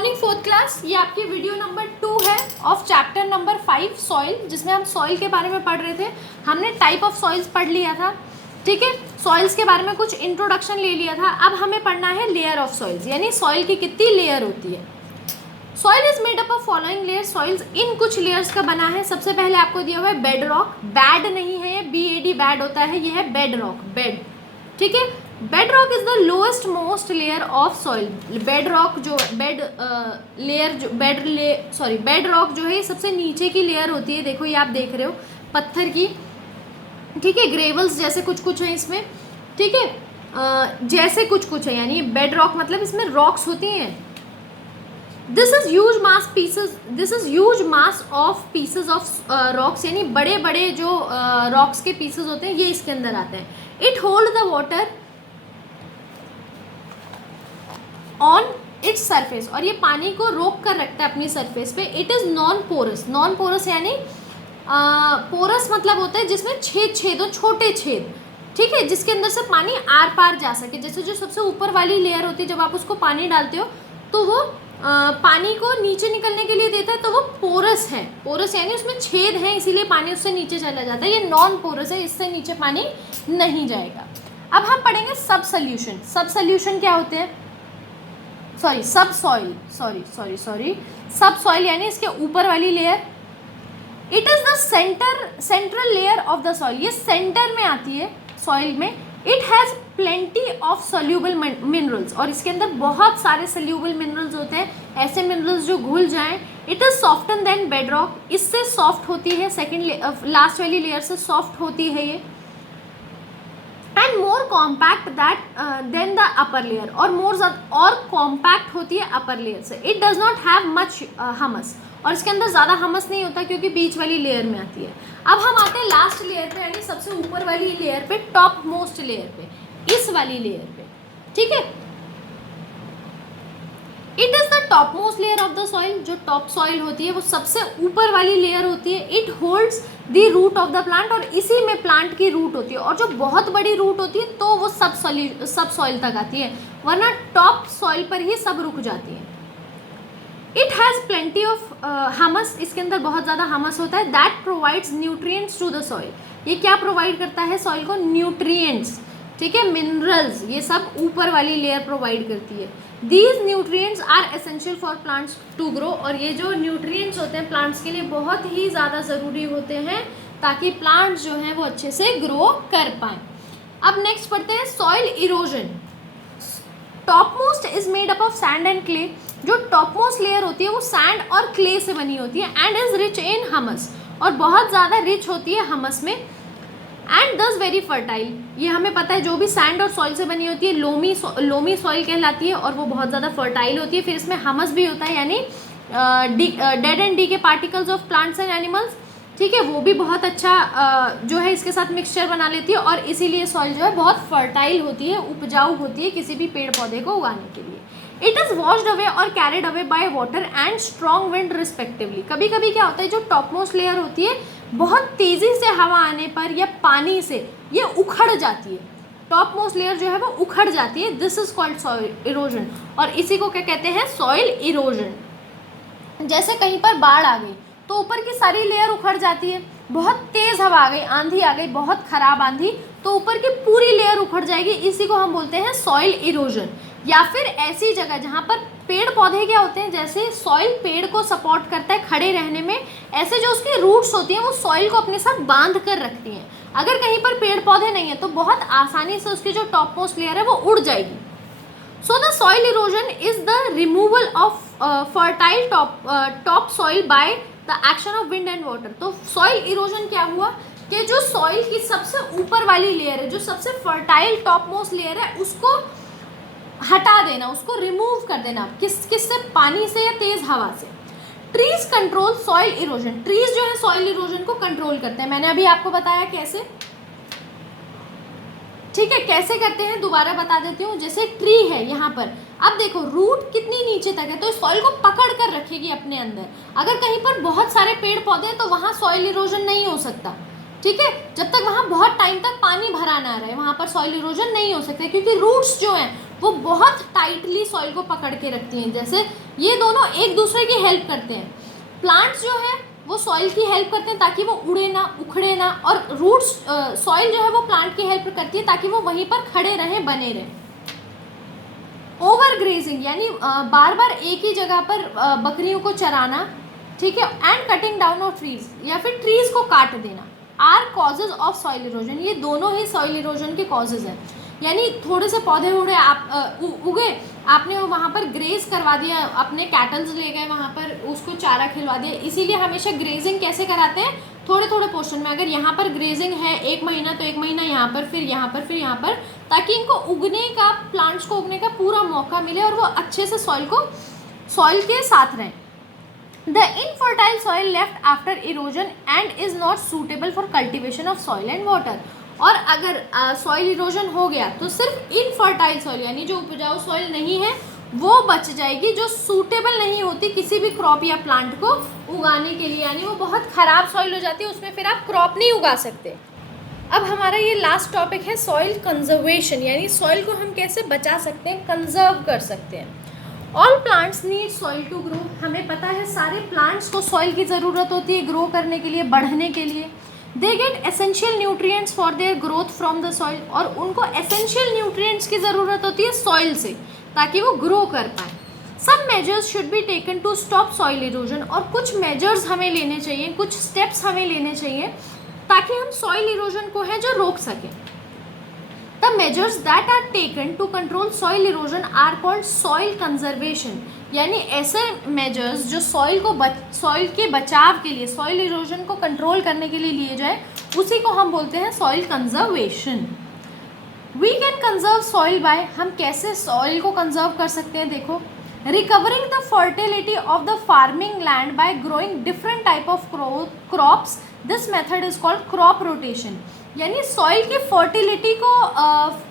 Morning fourth class. ये आपकी video number 2 है ऑफ चैप्टर नंबर 5 सॉइल, जिसमें हम सॉइल के बारे में पढ़ रहे थे। हमने टाइप ऑफ सॉइल्स पढ़ लिया था, ठीक है। सॉइल्स के बारे में कुछ इंट्रोडक्शन ले लिया था। अब हमें पढ़ना है लेयर ऑफ सॉइल्स, यानी सॉइल की कितनी लेयर होती है। Soil is made up of following layer. Soils इन कुछ लेयर्स का बना है। सबसे पहले आपको दिया हुआ है बेड रॉक। बैड नहीं है ये, BAD बैड होता है, ये है बेड रॉक, बेड, ठीक है। Bed rock is the lowest most layer of soil. Bed rock जो बेड लेयर जो बेड रॉक जो है ये सबसे नीचे की लेयर होती है। देखो ये आप देख रहे हो पत्थर की, ठीक है। ग्रेवल्स जैसे कुछ कुछ है इसमें, ठीक है। जैसे कुछ कुछ है, यानी बेड रॉक मतलब इसमें रॉक्स होती हैं। This is huge mass of pieces of rocks, यानी बड़े बड़े जो रॉक्स के पीसेज होते हैं ये इसके अंदर आते हैं। It hold the water on its surface, और ये पानी को रोक कर रखता है अपनी सरफेस पे। It is non porous. Non porous यानी पोरस मतलब होता है जिसमें छेद हो, छोटे छेद, ठीक है, जिसके अंदर से पानी आर पार जा सके। जैसे जो सबसे ऊपर वाली लेयर होती है, जब आप उसको पानी डालते हो तो वो पानी को नीचे निकलने के लिए देता है, तो वो पोरस है। पोरस यानी उसमें छेद है, इसीलिए पानी उससे नीचे चला जाता है। ये नॉन पोरस है, इससे नीचे पानी नहीं जाएगा। अब हम पढ़ेंगे सब सॉल्यूशन। सब सॉल्यूशन क्या होते हैं? सब सॉइल यानी इसके ऊपर वाली layer. It is the central layer of the soil. ये सेंटर में आती है सॉइल में। It has plenty of soluble minerals, और इसके अंदर बहुत सारे सोल्यूबल मिनरल्स होते हैं, ऐसे मिनरल्स जो घुल जाएं। It is soften then bed rock. इससे सॉफ्ट होती है, सेकेंड लास्ट वाली लेयर से सॉफ्ट होती है ये। And more compact than the upper layer, और कॉम्पैक्ट होती है अपर लेयर से। It does not have much humus, और इसके अंदर ज़्यादा हमस नहीं होता क्योंकि बीच वाली लेयर में आती है। अब हम आते हैं लास्ट लेयर पे, यानी सबसे ऊपर वाली लेयर पे, टॉप मोस्ट लेयर पे, इस वाली लेयर पे, ठीक है। It is the top most layer of the soil. जो टॉप सॉइल होती है वो सबसे ऊपर वाली लेयर होती है। It holds the root of the plant, और इसी में प्लांट की रूट होती है। और जो बहुत बड़ी रूट होती है तो वो सब सॉइल तक आती है, वरना टॉप सॉइल पर ही सब रुक जाती है। It has plenty of humus. इसके अंदर बहुत ज़्यादा हमस होता है। That provides nutrients to the soil. ये क्या प्रोवाइड करता है सॉइल को? न्यूट्रिएंट्स, ठीक है, मिनरल्स, ये सब ऊपर वाली लेयर प्रोवाइड करती है। These nutrients are essential for plants to grow, और ये जो न्यूट्रिएंट्स होते हैं प्लांट्स के लिए बहुत ही ज़्यादा ज़रूरी होते हैं, ताकि प्लांट्स जो हैं वो अच्छे से ग्रो कर पाएँ। अब नेक्स्ट पढ़ते हैं soil erosion. Top most is made up of sand and clay. जो टॉप मोस्ट लेयर होती है वो सैंड और क्ले से बनी होती है। एंड इज रिच इन हमस, और बहुत ज़्यादा रिच होती है हमस में। एंड दस वेरी फर्टाइल। ये हमें पता है, जो भी सैंड और सॉइल से बनी होती है लोमी सॉइल कहलाती है, और वो बहुत ज़्यादा फर्टाइल होती है। फिर इसमें हमस भी होता है, यानी डेड एंड डी के particles of plants and animals, ठीक है, वो भी बहुत अच्छा जो है इसके साथ मिक्सचर बना लेती है, और इसीलिए सॉइल जो है बहुत फर्टाइल होती है, उपजाऊ होती है किसी भी पेड़ पौधे को उगाने के लिए। इट इज़ वॉश्ड अवे और carried away by water and strong wind respectively. कभी कभी क्या होता है, जो टॉप मोस्ट लेयर होती है बहुत तेज़ी से हवा आने पर या पानी से ये उखड़ जाती है। टॉप मोस्ट लेयर जो है वो उखड़ जाती है। This is called soil erosion, और इसी को क्या कहते हैं? Soil erosion. जैसे कहीं पर बाढ़ आ गई तो ऊपर की सारी लेयर उखड़ जाती है। बहुत तेज़ हवा आ गई, आंधी आ गई, बहुत खराब आंधी, तो ऊपर की पूरी लेयर उखड़ जाएगी। इसी को हम बोलते हैं सॉइल इरोजन। या फिर ऐसी जगह जहाँ पर पेड़ पौधे क्या होते हैं, जैसे सॉइल पेड़ को सपोर्ट करता है खड़े रहने में, ऐसे जो उसकी रूट्स होती हैं वो सॉइल को अपने साथ बांध कर रखती हैं। अगर कहीं पर पेड़ पौधे नहीं है तो बहुत आसानी से उसकी जो टॉप मोस्ट लेयर है वो उड़ जाएगी। So the soil erosion is the removal of fertile top soil by the action of wind and water. तो सॉइल इरोजन क्या हुआ कि जो सॉइल की सबसे ऊपर वाली लेयर है, जो सबसे फर्टाइल टॉप मोस्ट लेयर है, उसको हटा देना, उसको रिमूव कर देना। किससे? पानी से या तेज हवा से। Trees control soil erosion. Trees जो है सॉइल इरोजन को कंट्रोल करते हैं। मैंने अभी आपको बताया कैसे, ठीक है, कैसे करते हैं दोबारा बता देती हूँ। जैसे ट्री है यहाँ पर, अब देखो रूट कितनी नीचे तक है, तो सॉइल को पकड़ कर रखेगी अपने अंदर। अगर कहीं पर बहुत सारे पेड़ पौधे हैं तो वहाँ सॉइल इरोजन नहीं हो सकता, ठीक है। जब तक वहाँ बहुत टाइम तक पानी भरा ना रहे वहाँ पर सॉइल इरोजन नहीं हो सकता, क्योंकि रूट्स जो हैं वो बहुत टाइटली सॉइल को पकड़ के रखती हैं। जैसे ये दोनों एक दूसरे की हेल्प करते हैं। प्लांट्स जो है वो सॉइल की हेल्प करते हैं ताकि वो उड़े ना, उखड़े ना, और रूट्स सॉइल जो है वो प्लांट की हेल्प करती है ताकि वो वहीं पर खड़े रहें, बने रहें। ओवर ग्रेजिंग यानी बार बार एक ही जगह पर बकरियों को चराना, ठीक है, and cutting down of trees या फिर ट्रीज को काट देना are causes of soil erosion. ये दोनों ही सॉइल इरोजन के कॉजेज हैं। यानी थोड़े से पौधे उड़े आप उगे, आपने वहाँ पर ग्रेज करवा दिया, अपने कैटल्स ले गए वहाँ पर, उसको चारा खिलवा दिया। इसीलिए हमेशा ग्रेजिंग कैसे कराते हैं, थोड़े थोड़े पोर्शन में। अगर यहाँ पर ग्रेजिंग है 1 महीना तो 1 महीना यहाँ पर, फिर यहाँ पर, फिर यहाँ पर, ताकि इनको उगने का, प्लांट्स को उगने का पूरा मौका मिले और वो अच्छे से सॉइल के साथ रहें। The infertile soil left after erosion and is not suitable for cultivation of soil and water. और अगर सॉइल इरोजन हो गया तो सिर्फ इनफर्टाइल सॉइल यानी जो उपजाऊ सॉइल नहीं है वो बच जाएगी, जो सूटेबल नहीं होती किसी भी क्रॉप या प्लांट को उगाने के लिए, यानी वो बहुत ख़राब सॉइल हो जाती है, उसमें फिर आप क्रॉप नहीं उगा सकते। अब हमारा ये लास्ट टॉपिक है सॉइल कंजर्वेशन, यानी सॉइल को हम कैसे बचा सकते हैं, कंजर्व कर सकते हैं। All plants need soil to grow. हमें पता है सारे प्लांट्स को सॉइल की ज़रूरत होती है ग्रो करने के लिए, बढ़ने के लिए। They get essential nutrients for their growth from the soil. और उनको एसेंशियल न्यूट्रिएंट्स की ज़रूरत होती है सॉइल से, ताकि वो ग्रो कर पाए। Some measures should be taken to stop soil erosion. और कुछ मेजर्स हमें लेने चाहिए, कुछ स्टेप्स हमें लेने चाहिए ताकि हम सॉइल इरोजन को है जो रोक सकें। The measures that are taken to control soil erosion are called soil conservation। यानी ऐसे मेजर्स जो सॉइल के बचाव के लिए, सॉइल इरोजन को कंट्रोल करने के लिए लिए जाए, उसी को हम बोलते हैं soil conservation. We can conserve soil by, हम कैसे सॉइल को कंजर्व कर सकते हैं, देखो, recovering the fertility of the farming land by growing different type of crops. This method is called crop rotation. यानी सॉइल की फर्टिलिटी को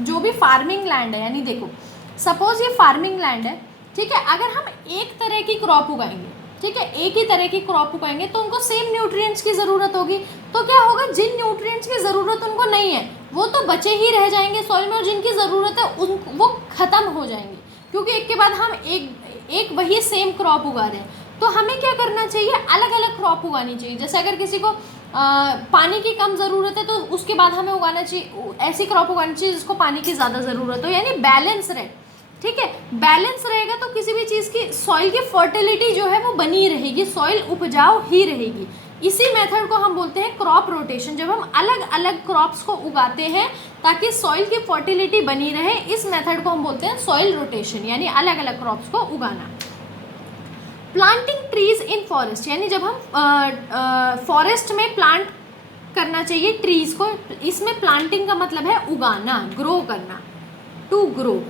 जो भी फार्मिंग लैंड है, यानी देखो सपोज ये फार्मिंग लैंड है, ठीक है, अगर हम एक तरह की क्रॉप उगाएंगे, ठीक है, एक ही तरह की क्रॉप उगाएंगे तो उनको सेम न्यूट्रिएंट्स की ज़रूरत होगी। तो क्या होगा, जिन न्यूट्रिएंट्स की ज़रूरत उनको नहीं है वो तो बचे ही रह जाएंगे सॉइल में, और जिनकी ज़रूरत है उन वो ख़त्म हो जाएंगे, क्योंकि एक के बाद हम एक वही सेम क्रॉप उगा रहे हैं। तो हमें क्या करना चाहिए, अलग अलग क्रॉप उगानी चाहिए। जैसे अगर किसी को पानी की कम ज़रूरत है तो उसके बाद हमें उगाना चाहिए, ऐसी क्रॉप उगानी चाहिए जिसको पानी की ज़्यादा ज़रूरत हो, यानी बैलेंस रहे, ठीक है। बैलेंस रहेगा तो किसी भी चीज़ की सॉइल की फर्टिलिटी जो है वो बनी रहेगी, सॉइल उपजाऊ ही रहेगी। इसी मेथड को हम बोलते हैं क्रॉप रोटेशन, जब हम अलग अलग क्रॉप्स को उगाते हैं ताकि सॉइल की फर्टिलिटी बनी रहे, इस मेथड को हम बोलते हैं सॉइल रोटेशन, यानी अलग अलग क्रॉप्स को उगाना। प्लांटिंग ट्रीज इन फॉरेस्ट, यानी जब हम फॉरेस्ट में प्लांट करना चाहिए ट्रीज को, इसमें प्लांटिंग का मतलब है उगाना, ग्रो करना, टू ग्रो,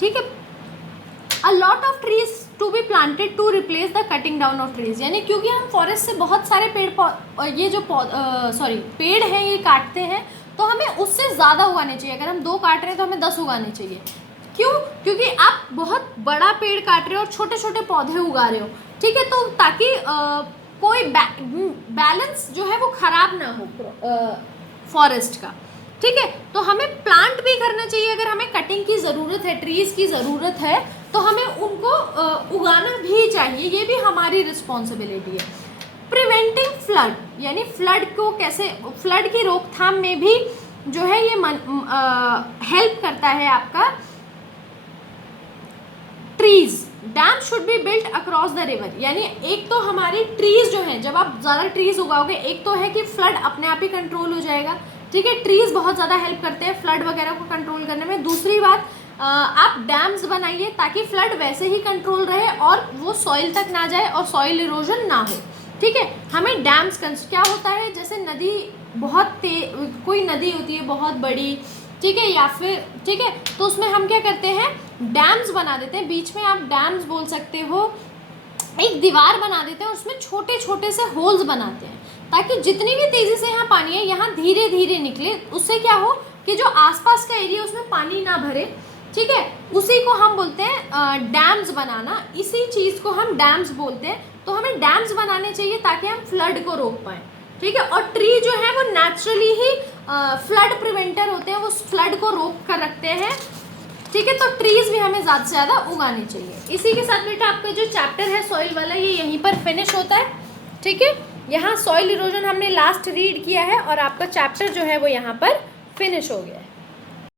ठीक है। A lot of trees to be planted to replace the cutting down of trees, यानी क्योंकि हम फॉरेस्ट से बहुत सारे पेड़ हैं ये काटते हैं, तो हमें उससे ज़्यादा उगाने चाहिए। अगर हम 2 काट रहे हैं तो हमें 10 उगाने चाहिए। क्यों? क्योंकि आप बहुत बड़ा पेड़ काट रहे हो और छोटे छोटे पौधे उगा रहे हो, ठीक है, तो ताकि कोई बैलेंस जो है वो ख़राब ना हो फॉरेस्ट का, ठीक है। तो हमें प्लांट भी करना चाहिए। अगर हमें कटिंग की ज़रूरत है, ट्रीज़ की ज़रूरत है, तो हमें उनको उगाना भी चाहिए, ये भी हमारी रिस्पॉन्सिबिलिटी है। प्रिवेंटिंग फ्लड, यानी फ्लड को कैसे, फ्लड की रोकथाम में भी जो है ये हेल्प करता है आपका trees. Dam should be built across the river, यानी एक तो हमारी ट्रीज जो है, जब आप ज़्यादा ट्रीज उगाओगे, एक तो है कि फ्लड अपने आप ही कंट्रोल हो जाएगा, ठीक है, ट्रीज बहुत ज़्यादा हेल्प करते हैं फ्लड वगैरह को कंट्रोल करने में। दूसरी बात, आप डैम्स बनाइए ताकि फ्लड वैसे ही कंट्रोल रहे और वो सॉइल तक ना जाए और सॉइल इरोजन ना हो, ठीक है। हमें डैम्स क्या होता है, जैसे नदी बहुत कोई नदी होती है बहुत बड़ी, ठीक है, या फिर, ठीक है, तो उसमें हम क्या करते हैं, डैम्स बना देते हैं, बीच में आप डैम्स बोल सकते हो, एक दीवार बना देते हैं और उसमें छोटे छोटे से होल्स बनाते हैं ताकि जितनी भी तेज़ी से यहाँ पानी है यहाँ धीरे धीरे निकले। उससे क्या हो कि जो आसपास का एरिया उसमें पानी ना भरे, ठीक है, उसी को हम बोलते हैं डैम्स बनाना, इसी चीज़ को हम डैम्स बोलते हैं। तो हमें डैम्स बनाने चाहिए ताकि हम फ्लड को रोक पाएँ, ठीक है। और ट्री जो है वो नेचुरली ही फ्लड प्रिवेंटर होते हैं, वो फ्लड को रोक कर रखते हैं, ठीक है। तो ट्रीज भी हमें ज़्यादा से ज़्यादा उगाने चाहिए। इसी के साथ बेटा आपका जो चैप्टर है सॉइल वाला ये यहीं पर फिनिश होता है। ठीक है, यहाँ सॉइल इरोजन हमने लास्ट रीड किया है और आपका चैप्टर जो है वो यहाँ पर फिनिश हो गया है।